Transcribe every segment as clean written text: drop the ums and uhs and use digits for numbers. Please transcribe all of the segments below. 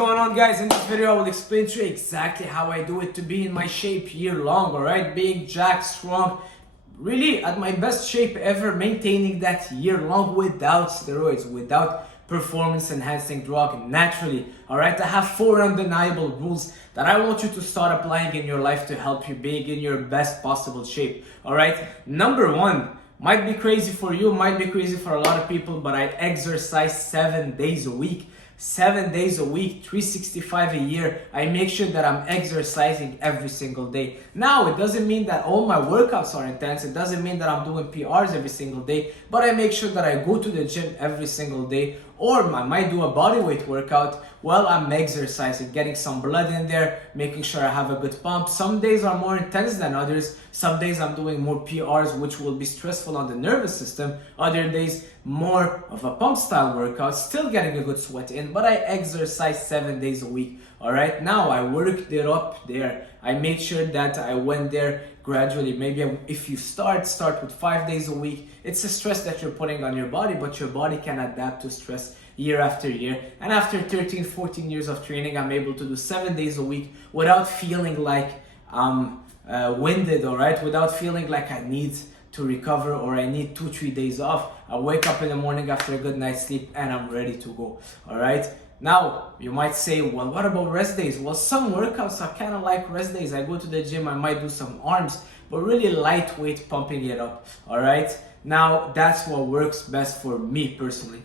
going on, guys? In this video I will explain to you exactly how I do it to be in my shape year long, alright? Being jacked, strong, really at my best shape ever, maintaining that year long without steroids, without performance enhancing drug, naturally, alright? I have 4 undeniable rules that I want you to start applying in your life to help you being in your best possible shape, alright? Number 1, might be crazy for you, might be crazy for a lot of people, but I exercise 7 days a week. 7 days a week, 365 a year. I make sure that I'm exercising every single day. Now, it doesn't mean that all my workouts are intense. It doesn't mean that I'm doing PRs every single day, but I make sure that I go to the gym every single day, or I might do a bodyweight workout while I'm exercising, getting some blood in there, making sure I have a good pump. Some days are more intense than others. Some days I'm doing more PRs, which will be stressful on the nervous system. Other days, more of a pump style workout, still getting a good sweat in, but I exercise 7 days a week. All right, now I worked it up there. I made sure that I went there gradually. Maybe if you start with 5 days a week. It's a stress that you're putting on your body, but your body can adapt to stress year after year. And after 13, 14 years of training, I'm able to do 7 days a week without feeling like I'm winded, all right? Without feeling like I need to recover or I need 2-3 days off. I wake up in the morning after a good night's sleep and I'm ready to go, all right? Now, you might say, well, what about rest days? Well, some workouts are kind of like rest days. I go to the gym, I might do some arms, but really lightweight pumping it up, all right? Now, that's what works best for me personally.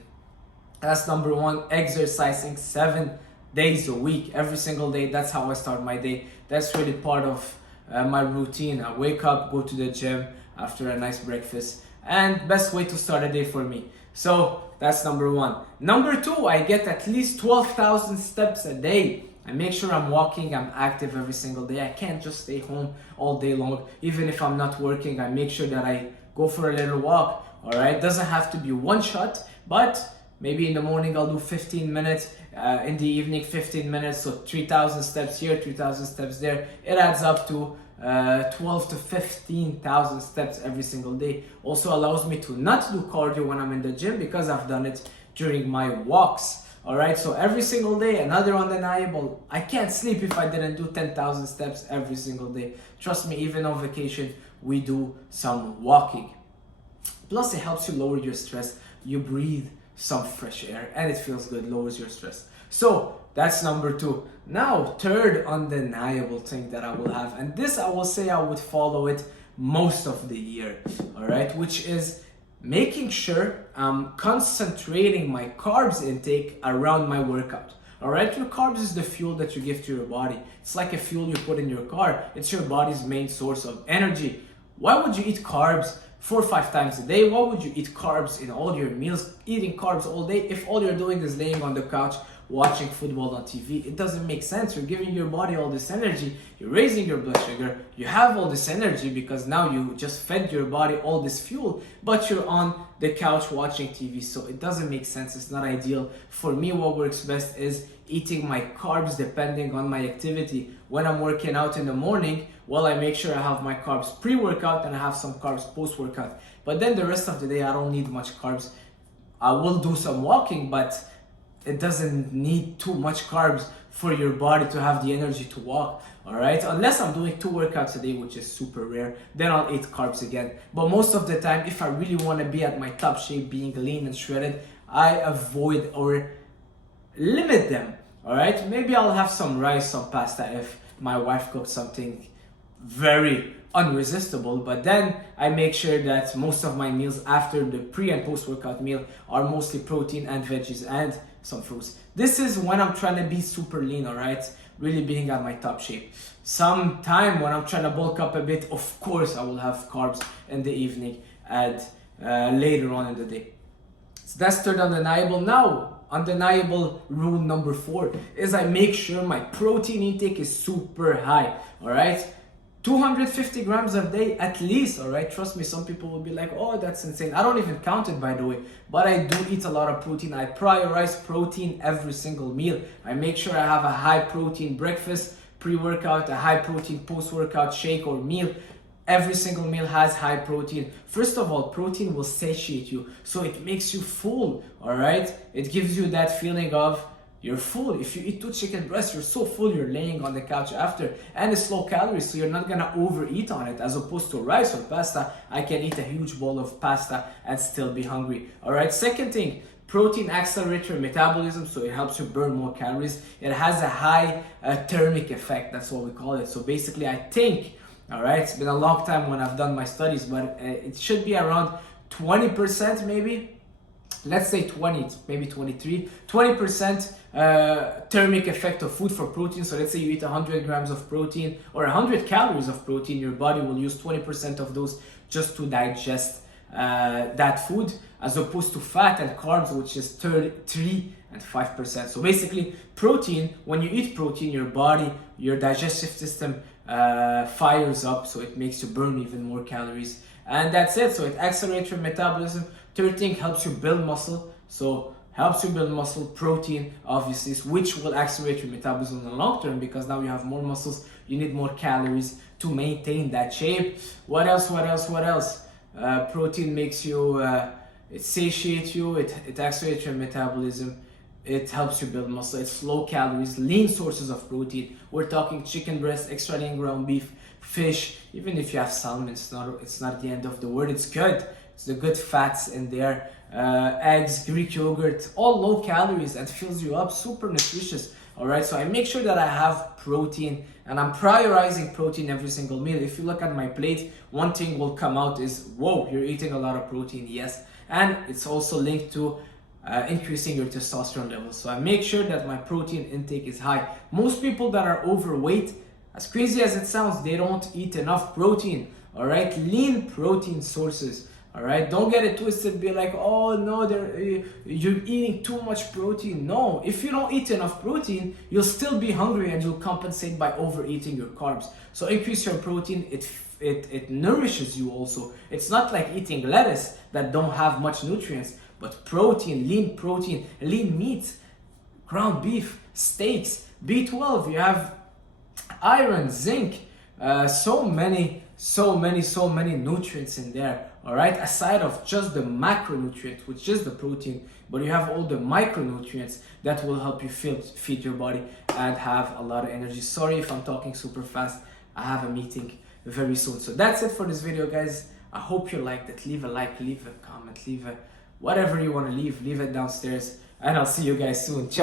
That's number 1, exercising 7 days a week, every single day. That's how I start my day. That's really part of my routine. I wake up, go to the gym after a nice breakfast, and best way to start a day for me. So that's number 1. Number 2, I get at least 12,000 steps a day. I make sure I'm walking, I'm active every single day. I can't just stay home all day long. Even if I'm not working, I make sure that I go for a little walk, all right? Doesn't have to be one shot, but maybe in the morning I'll do 15 minutes, in the evening 15 minutes, so 3,000 steps here, 3,000 steps there. It adds up to 12 to 15,000 steps every single day. Also allows me to not do cardio when I'm in the gym because I've done it during my walks. All right, so every single day, another undeniable. I can't sleep if I didn't do 10,000 steps every single day. Trust me, even on vacation, we do some walking. Plus, it helps you lower your stress. You breathe some fresh air and it feels good, lowers your stress. So that's number 2. Now, third undeniable thing that I will have, and this I will say I would follow it most of the year, all right, which is making sure I'm concentrating my carbs intake around my workout. All right, your carbs is the fuel that you give to your body. It's like a fuel you put in your car. It's your body's main source of energy. Why would you eat carbs 4 or 5 times a day? Why would you eat carbs in all your meals, eating carbs all day, if all you're doing is laying on the couch watching football on TV? It doesn't make sense. You're giving your body all this energy, you're raising your blood sugar, you have all this energy because now you just fed your body all this fuel, but you're on the couch watching TV, so it doesn't make sense. It's not ideal. For me, what works best is eating my carbs depending on my activity. When I'm working out in the morning, well, I make sure I have my carbs pre-workout and I have some carbs post-workout. But then the rest of the day, I don't need much carbs. I will do some walking, but it doesn't need too much carbs for your body to have the energy to walk, all right? Unless I'm doing 2 workouts a day, which is super rare, then I'll eat carbs again. But most of the time, if I really want to be at my top shape, being lean and shredded, I avoid or limit them, all right? Maybe I'll have some rice, some pasta if my wife cooks something very unresistible, but then I make sure that most of my meals after the pre and post workout meal are mostly protein and veggies and some fruits. This is when I'm trying to be super lean, all right? Really being at my top shape. Sometime when I'm trying to bulk up a bit, of course I will have carbs in the evening and later on in the day. So that's third undeniable. Now, undeniable rule number 4 is I make sure my protein intake is super high, all right? 250 grams a day at least, all right? Trust me, some people will be like, oh, that's insane. I don't even count it, by the way, but I do eat a lot of protein. I prioritize protein every single meal. I make sure I have a high protein breakfast, pre-workout, a high protein post-workout shake or meal. Every single meal has high protein. First of all, protein will satiate you, so it makes you full, all right? It gives you that feeling of you're full. If you eat 2 chicken breasts, you're so full, you're laying on the couch after. And it's low calories, so you're not gonna overeat on it. As opposed to rice or pasta, I can eat a huge bowl of pasta and still be hungry. All right, second thing, protein accelerates your metabolism, so it helps you burn more calories. It has a high thermic effect, that's what we call it. So basically, I think, all right, it's been a long time when I've done my studies, but it should be around 20% maybe. Let's say 20, maybe 23, 20% thermic effect of food for protein. So let's say you eat 100 grams of protein or 100 calories of protein, your body will use 20% of those just to digest that food, as opposed to fat and carbs, which is 3 and 5%. So basically, protein, when you eat protein, your body, your digestive system fires up, so it makes you burn even more calories. And that's it. So it accelerates your metabolism. Third thing, helps you build muscle. So helps you build muscle. Protein, obviously, which will accelerate your metabolism in the long term, because now you have more muscles, you need more calories to maintain that shape. What else? Protein makes you, it satiates you, it accelerates your metabolism. It helps you build muscle. It's low calories, lean sources of protein. We're talking chicken breast, extra lean ground beef, fish. Even if you have salmon, it's not the end of the world. It's good. It's the good fats in there. Eggs, Greek yogurt, all low calories and fills you up. Super nutritious. All right. So I make sure that I have protein, and I'm prioritizing protein every single meal. If you look at my plate, one thing will come out is, whoa, you're eating a lot of protein. Yes, and it's also linked to increasing your testosterone levels. So I make sure that my protein intake is high. Most people that are overweight, as crazy as it sounds, they don't eat enough protein. All right, lean protein sources. All right, don't get it twisted. Be like, oh no, you're eating too much protein. No, if you don't eat enough protein, you'll still be hungry and you'll compensate by overeating your carbs. So increase your protein. It nourishes you also. It's not like eating lettuce that don't have much nutrients. But protein, lean meat, ground beef, steaks, B12, you have iron, zinc, so many nutrients in there, all right? Aside of just the macronutrient, which is the protein, but you have all the micronutrients that will help you feed your body and have a lot of energy. Sorry if I'm talking super fast. I have a meeting very soon. So that's it for this video, guys. I hope you liked it. Leave a like, leave a comment, leave a whatever you want to leave it downstairs, and I'll see you guys soon. Ciao.